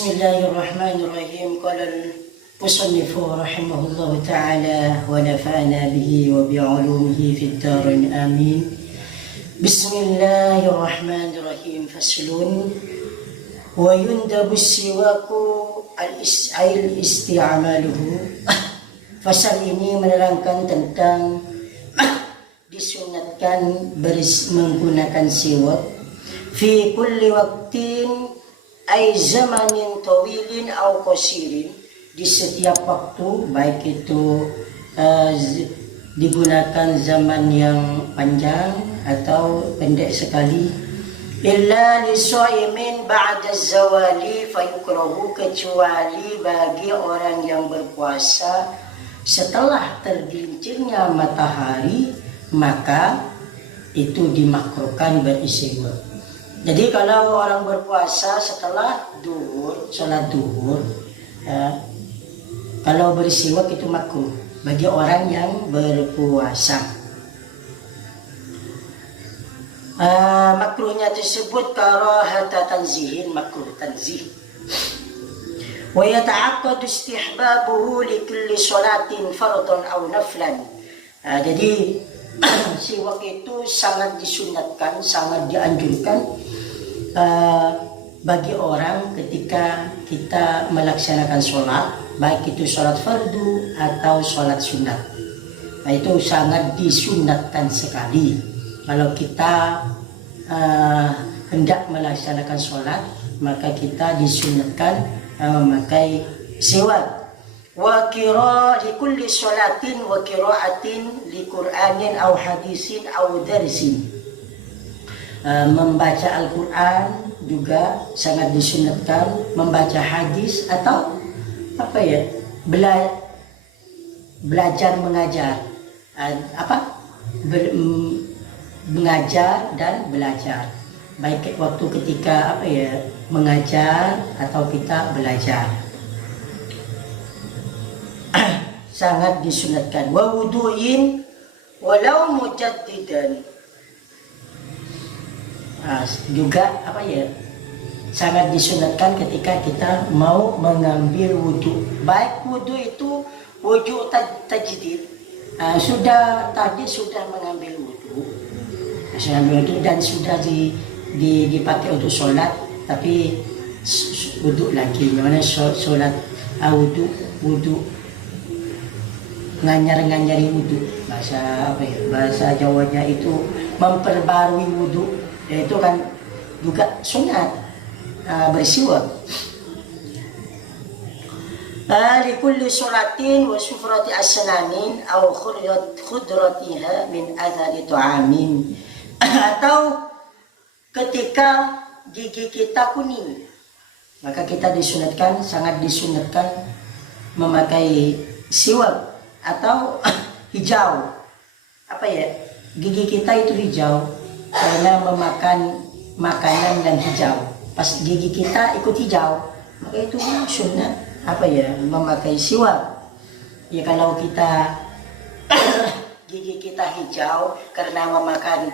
Bismillahirrahmanirrahim. Qala al-musannif rahimahullah ta'ala wa nafa'ana bihi wa bi'ulumihi fid darin amin. Bismillahirrahmanirrahim. Faslun wa yundabu siwaku al-isti'amaluhu. Fasal ini menerangkan tentang disunatkan menggunakan siwak fi kulli waqtin ay zamanin tawilin aw qasirin, di setiap waktu, baik itu digunakan zaman yang panjang atau pendek sekali. Illa li shaimin ba'da zawali fayukrahu, kecuali bagi orang yang berpuasa setelah tergelincirnya matahari, maka itu dimakruhkan bersiwak. Jadi kalau orang berpuasa setelah sholat duhur, kalau bersiwak itu makruh bagi orang yang berpuasa. Makruhnya tersebut karahata tanzihin, makruh tanzih. Wa yata'aqqadu istihbabuhu li kulli sholatin fardhan aw naflan. Jadi siwak itu sangat disunatkan, sangat dianjurkan bagi orang ketika kita melaksanakan sholat, baik itu sholat fardu atau sholat sunat. Nah, itu sangat disunatkan sekali. Kalau kita hendak melaksanakan sholat, maka kita disunatkan memakai siwak. Wa qira li kulli sholatin wa qiraatin li Qur'anin aw hadisin aw darsin. Membaca Al-Quran juga sangat disunatkan, membaca hadis atau belajar mengajar, mengajar dan belajar, baik waktu ketika mengajar atau kita belajar. Sangat disunatkan. Wa wudu'in walau mujaddidan, juga sangat disunatkan ketika kita mau mengambil wudhu, baik wudhu itu wudhu tajdid, sudah mengambil wudhu dan sudah dipakai untuk sholat, tapi wudhu lagi, gimana sholat wudhu nganyari wudhu, bahasa Jawanya itu memperbarui wudhu, yaitu kan juga sunat bersiwak. Li kulli sholatin wa sufrati asnanin aw khudratiha min adhari tu'amin, atau ketika gigi kita kuning, maka kita sangat disunatkan memakai siwak, atau hijau, gigi kita itu hijau karena memakan makanan yang hijau. Pas gigi kita ikut hijau, maka itu sunnah memakai siwak. Ya, kalau kita gigi kita hijau karena memakan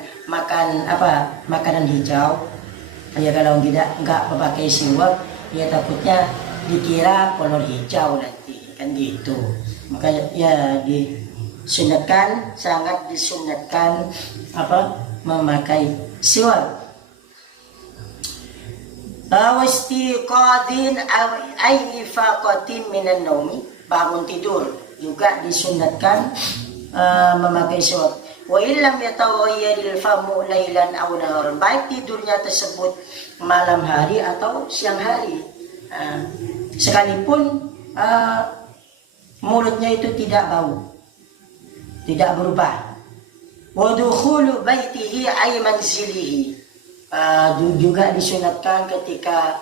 makanan hijau, ya kalau nggak memakai siwak, ya takutnya dikira kolor hijau nanti, kan gitu. Maka ya disunatkan, sangat disunatkan memakai siwak. Wastiqadin ay ifaqatin minan naumi, bangun tidur juga disunatkan memakai siwak. Wa illam yataghayyaril famu lailan aw naharan, baik tidurnya tersebut malam hari atau siang hari, sekalipun mulutnya itu tidak bau, tidak berubah. Wa dukhulu baitihi ay manzilihi, juga disunatkan ketika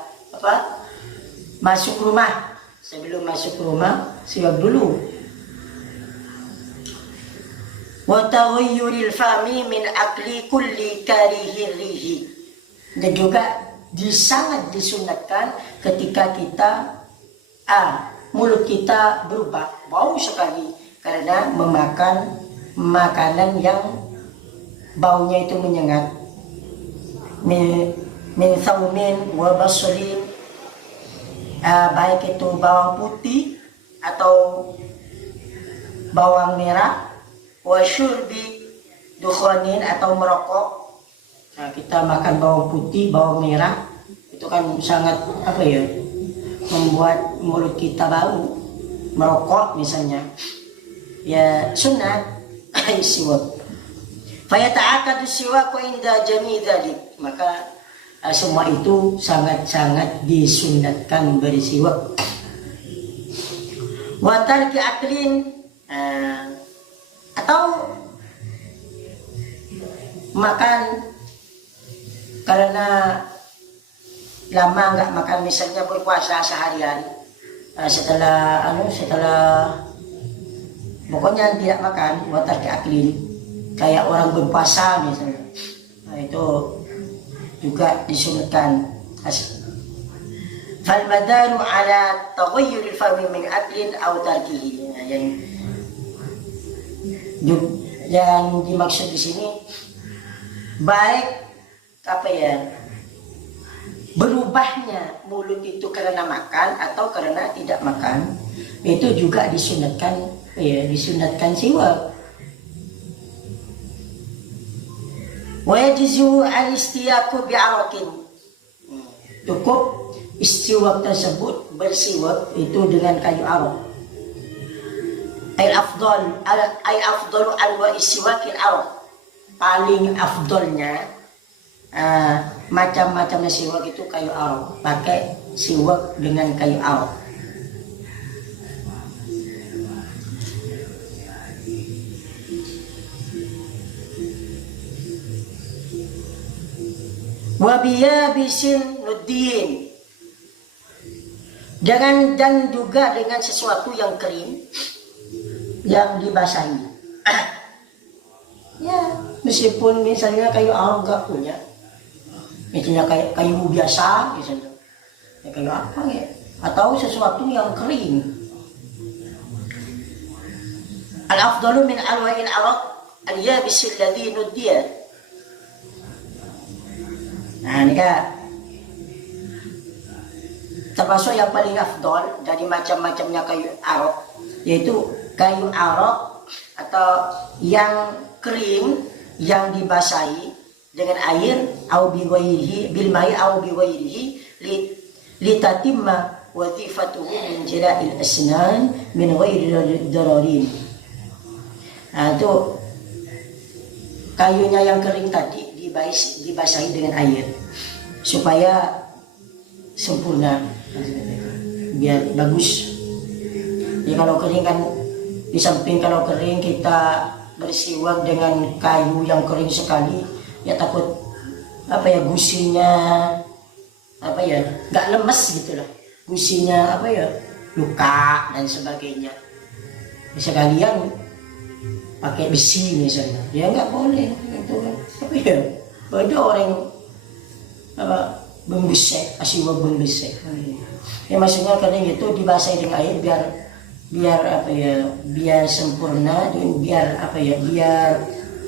masuk rumah. Sebelum masuk rumah siwak dulu. Wa taghayyuril fami min akli kulli karihir rihi, dan juga sangat disunatkan ketika kita mulut kita berubah bau sekali karena memakan makanan yang baunya itu menyengat. Min thawmin wa baslin baik itu bawang putih atau bawang merah, wa syurbi dukhanin atau merokok. Nah, kita makan bawang putih, bawang merah itu kan sangat membuat mulut kita bau. Merokok misalnya, ya sunat siwak. Fayata'akadu siwaku inda jami dzalik. Maka semua itu sangat-sangat disunatkan bersiwak. Wa tarki aklin, atau makan karena lama nggak makan, misalnya berpuasa sehari-hari, setelah pokoknya tidak makan, watar ke aklin, kayak orang berpuasa misalnya, nah, itu juga disunatkan. Fal madaru ala taghayyur al-fami min aklin aw tarkihi. Yang dimaksud di sini baik berubahnya mulut itu karena makan atau karena tidak makan, itu juga disunatkan siwak. Wa yajizu al-istiyaku bi'arakin. Cukup istiwak tersebut bersiwak itu dengan kayu arak. Ay afdalu anwa istiwakil arak. Paling afdolnya macam-macamnya siwak itu kayu arak, pakai siwak dengan kayu arak. Wabiyabisin nuddin, dan juga dengan sesuatu yang kering yang dibasahi. Ya, meskipun misalnya kayu arak nggak punya, misalnya kayu biasa misalnya, ya kayu apa ya, atau sesuatu yang kering. Al-afdalu min alwa'il arak al-yabisil ladhi nuddiya. Nah, ini kan termasuk yang paling afdal dari macam-macamnya kayu arak, yaitu kayu arak atau yang kering yang dibasahi dengan air, au bi ghairihi bil mai au bi ghairihi litatimma wazifatuhu min jala'il asnan min ghairi dararin. Nah, itu kayunya yang kering tadi dibasahi dengan air supaya sempurna, biar bagus. Ya, kalau kering kan, di samping kalau kering kita bersiwak dengan kayu yang kering sekali, ya takut gusinya nggak lemes gitulah, gusinya luka dan sebagainya. Sekalian pakai besi misalnya, ya nggak boleh itu kan. Tapi ya ada orang membesek, siwak membesek. Ya maksudnya kering itu dibasahi dengan air biar sempurna, dan biar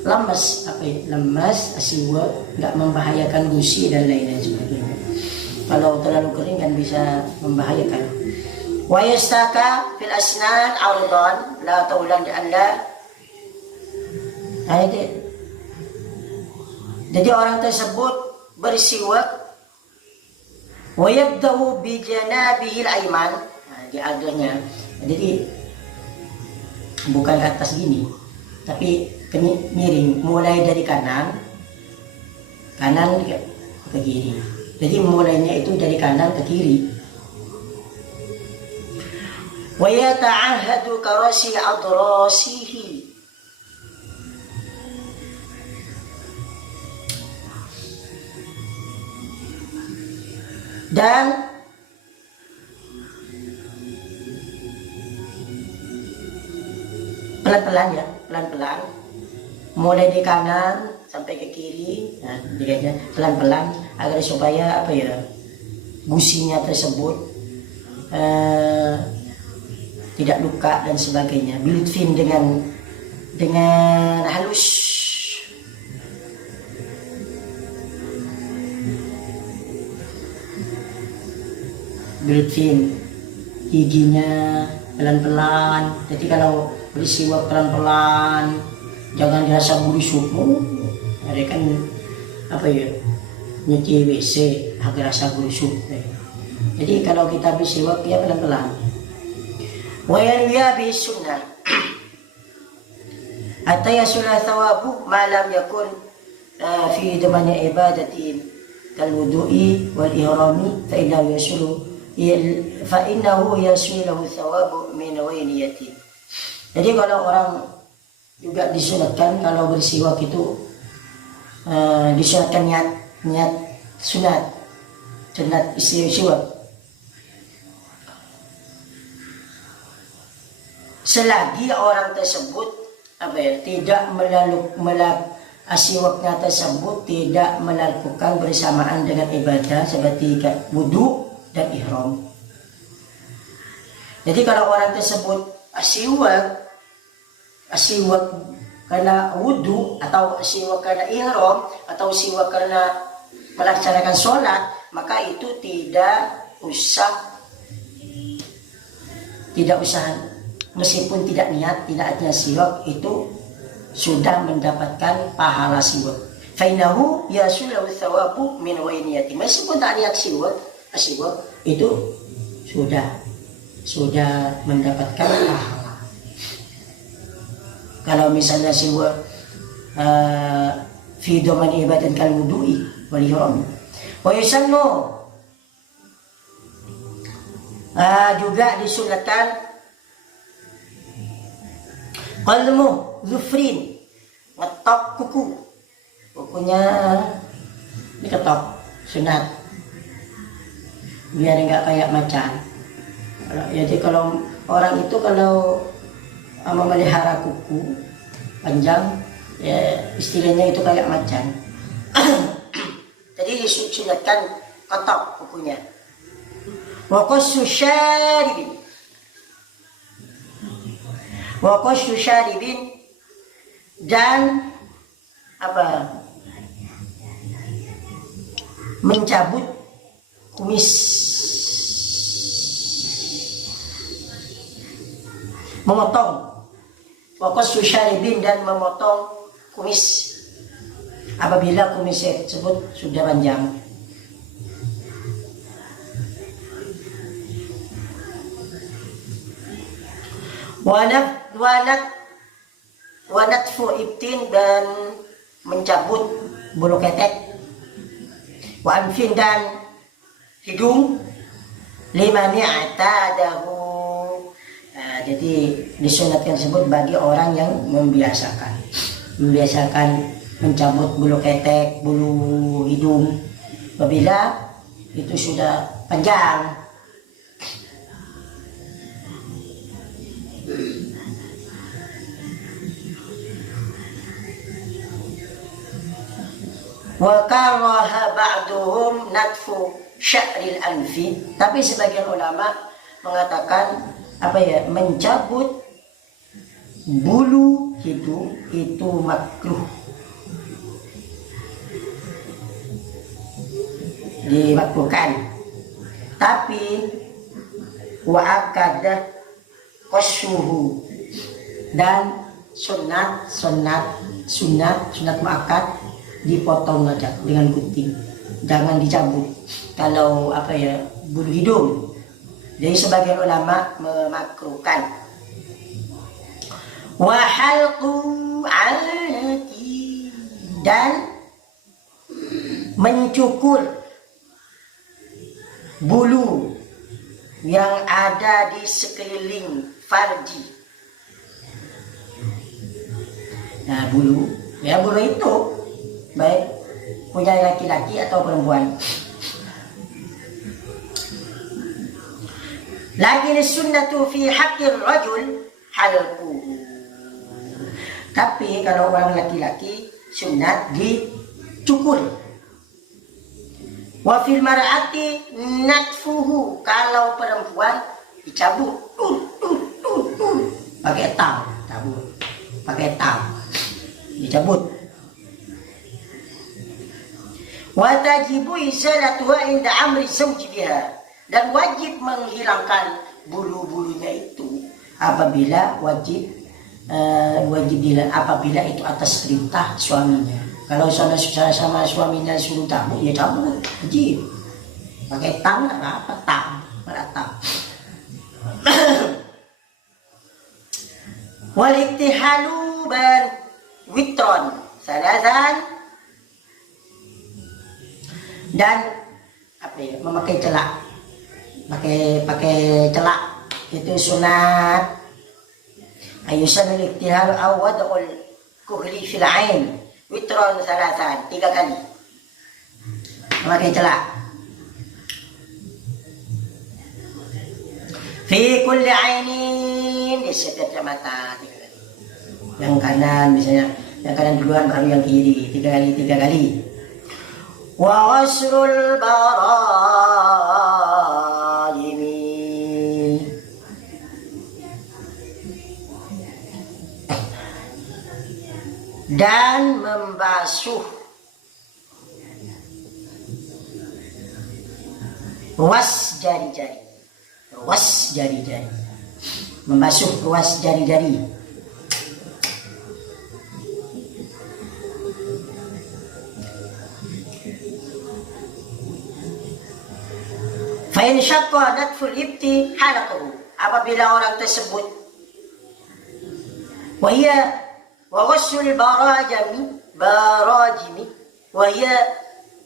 lemas siwak, nggak membahayakan gusi dan lain-lain sebagainya. Kalau terlalu kering kan bisa membahayakan. Wa yastaka fil asnan ardan la taulan di anda. Jadi orang tersebut bersiwak wa yabda'u bi janabihi al-ayman, di aganya. Jadi bukan ke atas gini, tapi miring, mulai dari kanan ke kiri. Jadi mulainya itu dari kanan ke kiri. Wa yata'ahadu karasi adrasihi, dan pelan-pelan mulai di kanan sampai ke kiri. Nah, dilihatnya pelan-pelan agar supaya gusinya tersebut tidak luka dan sebagainya. Bilutfin, dengan halus. bersihin giginya pelan-pelan. Jadi kalau bersiwak pelan-pelan, jangan dirasa busuk. Ada kan apa ya, nyuci WC agak rasa busuk. Jadi kalau kita bersiwak ya pelan-pelan. Wa yanwiya bi sunnah hatta yasula thawabu ma lam yakun fi damani ibadati kal wudu'i wal ihrami fa innahu yasulu thawabu min wayniyati. Jadi kalau orang juga disunatkan kalau bersiwak itu disunatkan niat sunat isi siwak selagi orang tersebut tidak siwaknya tersebut tidak melakukan bersamaan dengan ibadah seperti wudu dan ihram. Jadi kalau orang tersebut siwak karena wudu atau siwak karena ihram atau siwak karena melaksanakan sholat, maka itu tidak usah meskipun tidak ada siwak itu sudah mendapatkan pahala siwak. Fainahu yasulu thawabu min wayniyati. Meskipun tak niat siwak itu sudah mendapatkan pahala. Kalau misalnya siwak fi doman ibadah kal wudu'i wal ihram. Wa yusannu juga disunatkan qalmu zufrin, ngetok kukunya diketok, sunat biar enggak kayak macan. Jadi kalau orang itu kalau memelihara kuku panjang ya istilahnya itu kayak macan. Jadi disunatkan ketok kukunya. Wa qassu syaribin dan mencabut kumis, memotong. Wa qassu syaribin dan memotong kumis apabila kumis tersebut sudah panjang. Wanatfu ibtin dan mencabut bulu ketek, wa anfin dan hidung, liman i'tadahu. Jadi disunatkan tersebut bagi orang yang membiasakan mencabut bulu ketek, bulu hidung apabila itu sudah panjang. Wa karaha ba'duhum natfu sya'ril anfi, tapi sebagian ulama mengatakan mencabut bulu hidung itu makruh, dimakruhkan. Tapi wa akada qassuhu dan sunat muakkad dipotong aja dengan gunting, jangan dicabut kalau bulu hidung. Jadi sebagian ulama memakruhkan. Wa halqu alati, dan mencukur bulu yang ada di sekeliling farji. Nah, bulu itu baik punya laki-laki atau perempuan. Lakin sunnatu fi haqqir rajul halquhu. Tapi kalau orang laki-laki sunat dicukur. Wa fil mar'ati natfuhu, kalau perempuan dicabut pakai tang, dicabut. Wa tajibu izalatuha inda amri zawji biha, dan wajib menghilangkan bulu-bulunya itu apabila apabila itu atas perintah suaminya. Kalau sama suaminya suruh cabut, ya cabut, wajib. Pakai tang apa tang, meratap. Wal iktihalu ban witron salasan, dan memakai celak, pakai celak itu sunat. Ayusan iktihal awadul kuhli fil ain witron salasan, 3 kali memakai celak. Fi kulli ainin, di setiap mata 3 kali. Yang kanan misalnya, yang kanan duluan baru yang kiri, 3 kali. Wa wasrul barajimi, dan membasuh ruas jari-jari, membasuh ruas jari-jari. Fa'in syaqqa natful ibti halaqahu, apabila orang tersebut wa ghussul barajimi wa hiya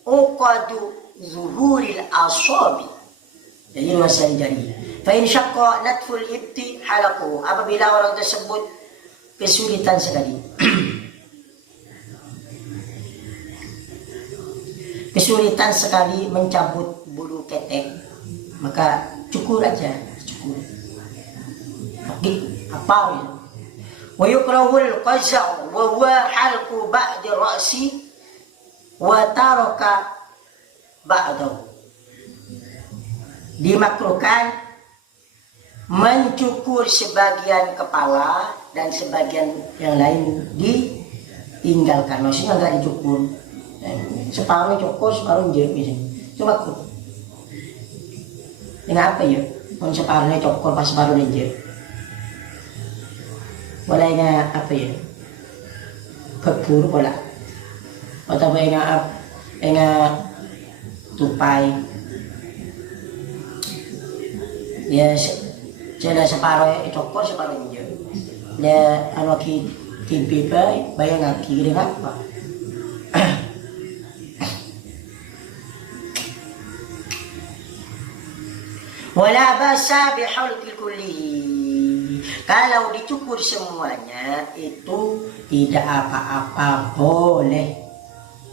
uqadu zuhuril asabi, jadi ruas jari. Fa'in syaqqa natful ibti halaqahu, apabila orang tersebut kesulitan sekali mencabut bulu ketek, maka cukur aja, apa ya? Wa yukrahul qaza'u wa huwa halqu ba'di ra'si wa taraka ba'dahu, dimakruhkan mencukur sebagian kepala dan sebagian yang lain ditinggalkan, maksudnya enggak dicukur, separuh cukur, separuh injek misalnya, coba kok dengan apa ya, mau separuhnya cukur pas separuh injek, bolehnya apa ya, kebur bola atau enggak tupai ya, jadi separuh cukur separuh injek ya, anu kimpi bayang ngaki dengan apa. Wala basa bihulqil kullihi, kalau dicukur semuanya itu tidak apa-apa, boleh.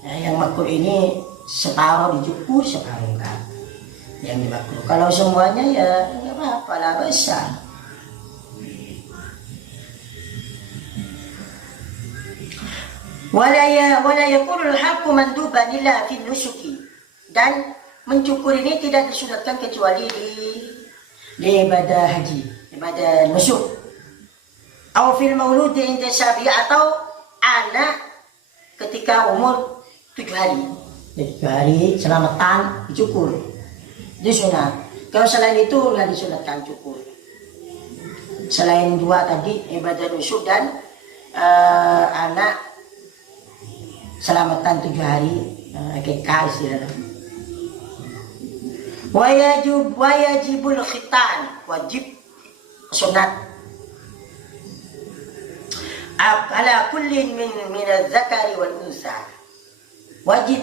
Nah, yang makruh ini separuh dicukur, separuh enggak. Yang dimakruh kalau semuanya ya enggak apa-apa, lah basa. Wala yakunul halqu manduban illa fi nusuki, dan mencukur ini tidak disunatkan kecuali di ibadah haji, ibadah nusuk. Atau fil mauludi inda sabi, atau anak ketika umur 7 hari. 7 hari selamatan dicukur, itu sunat. Kalau selain itu nggak disunatkan cukur. Selain 2 tadi, ibadah nusuk dan anak selamatan 7 hari, akikah istilahnya. Wajibul khitan, wajib sunat ala kullin min az-zakari wal unsa, wajib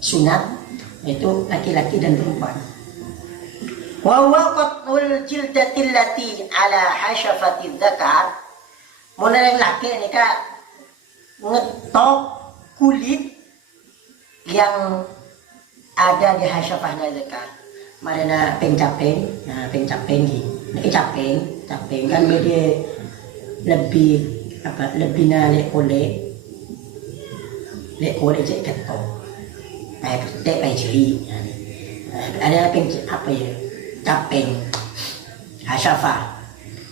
sunat itu laki-laki dan perempuan. Wa waqatul jildati allati ala hashafati dzakar, mun laki ini ka ngetok kulit yang ada di hasyafahnya zakar, mana pencapeng, nah pencapeng kan dia lebih apa, lebih nale oleh je ketok, kayak ketek kayak ciri, ada apa ya, capeng hasyafah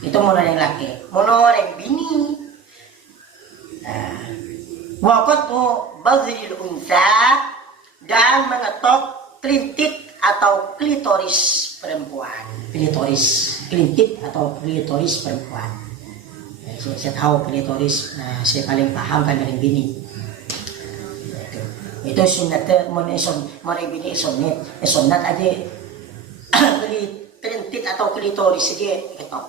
itu mana yang laki, mana yang bini. Waqtu badhil unsa dan mengetok klintit atau klitoris perempuan. Klitoris, klintit atau klitoris perempuan. Saya tahu klitoris, saya paling paham kan dari bini. Itu sunat bini sunat aja klintit atau klitoris aja ketok.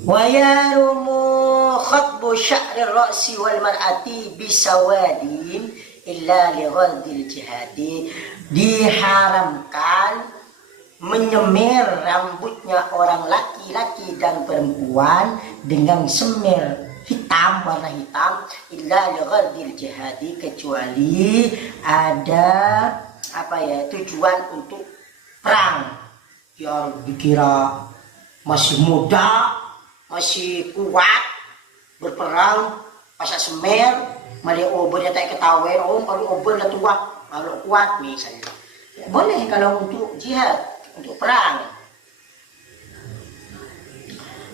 Wayarumu khatbu sya'ri ra'si wal mar'ati bisawadin illa li ghardil jihadi. Diharamkan menyemir rambutnya orang laki-laki dan perempuan dengan semir hitam, warna hitam, illa li ghardil jihadi, kecuali ada tujuan untuk perang. Biar dikira masih muda, masih kuat berperang, pasak semer, mali ober ya tak ketahui, kalau ober dah tua, kalau kuat misalnya. Ya, boleh kalau untuk jihad, untuk perang.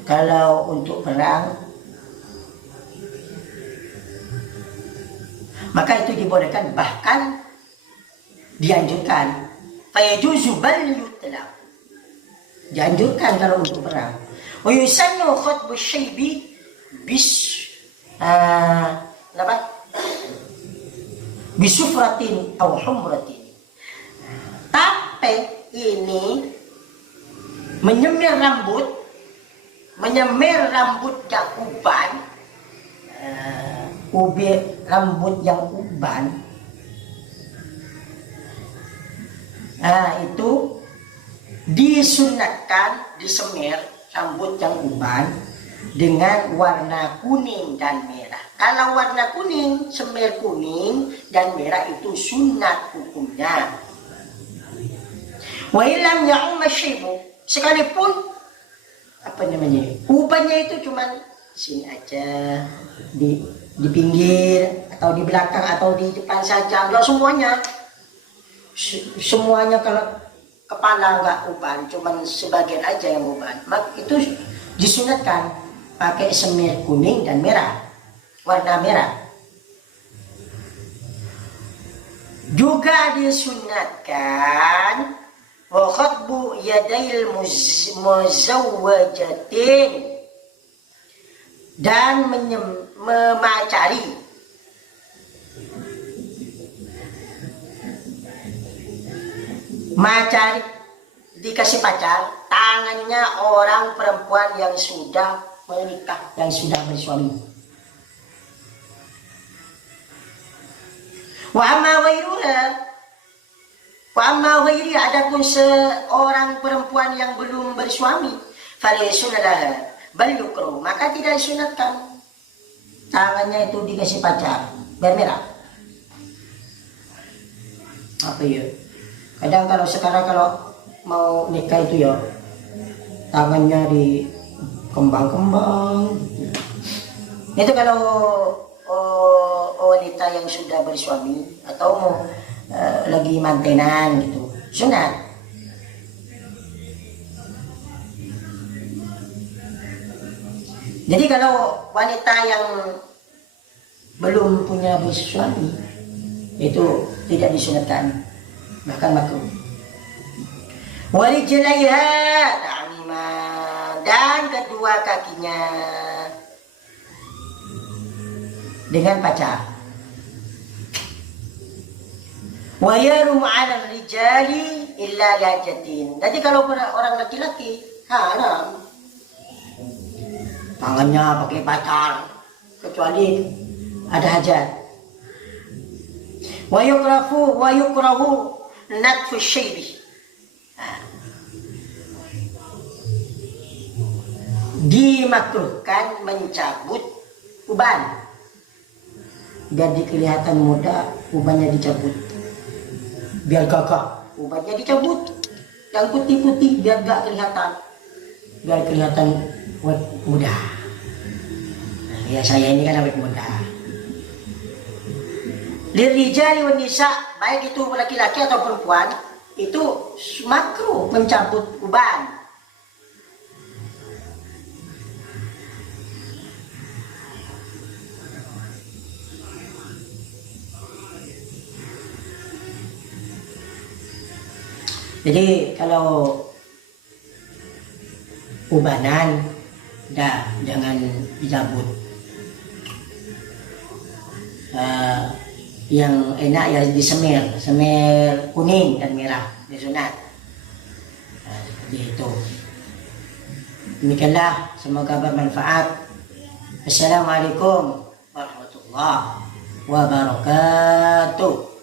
Kalau untuk perang, maka itu dibolehkan, bahkan dianjurkan. Fayajuzu bal yutlaq. Dianjurkan kalau untuk perang. Wa yusannu khatbu syaibi bisufratin aw humratin. Tapi ini menyemir rambut yang uban, rambut yang uban, itu disunatkan disemir rambut yang uban dengan warna kuning dan merah. Kalau warna kuning, semir kuning dan merah itu sunat hukumnya. Wa ilam ya'um masyibu, sekalipun ubannya itu cuman sini aja, di pinggir atau di belakang atau di depan saja, enggak semuanya. Kalau kepala enggak uban, cuman sebagian aja yang uban, maka itu disunatkan pakai semir kuning dan merah, warna merah. Juga disunatkan wa khatbu yadail muzawwajatin, dan memacari dikasih pacar tangannya orang perempuan yang sudah menikah, yang sudah bersuami. Wa amma ghairi, adapun seorang perempuan yang belum bersuami, falaysunalaha bal yukruh, maka tidak disunatkan tangannya itu dikasih pacar bermerah. Apa ya? Kadang kalau sekarang kalau mau nikah itu ya tangannya di kembang-kembang. Itu kalau wanita yang sudah bersuami atau mau lagi mantenan gitu, sunat. Jadi kalau wanita yang belum punya suami itu tidak disunatkan, bahkan makruh. Warijlaiha ta'miman, dan kedua kakinya dengan pacar. Wa yarum 'ala rijali illa lihajatin. Jadi kalau orang laki-laki haram tangannya pakai pacar kecuali ada hajat. Wa yukrahu natfu syaibi, dimakruhkan mencabut uban biar kelihatan muda, ubannya dicabut biar gagah, ubannya dicabut, yang putih-putih biar gak kelihatan, biar kelihatan muda. Ya saya ini kan awet muda. Lirijali wan nisa, baik itu laki-laki atau perempuan, itu makruh mencabut uban. Jadi kalau ubanan, jangan dicabut. Yang enak ya disemir, semir kuning dan merah, disunat. Seperti itu. Demikianlah, semoga bermanfaat. Assalamualaikum warahmatullahi wabarakatuh.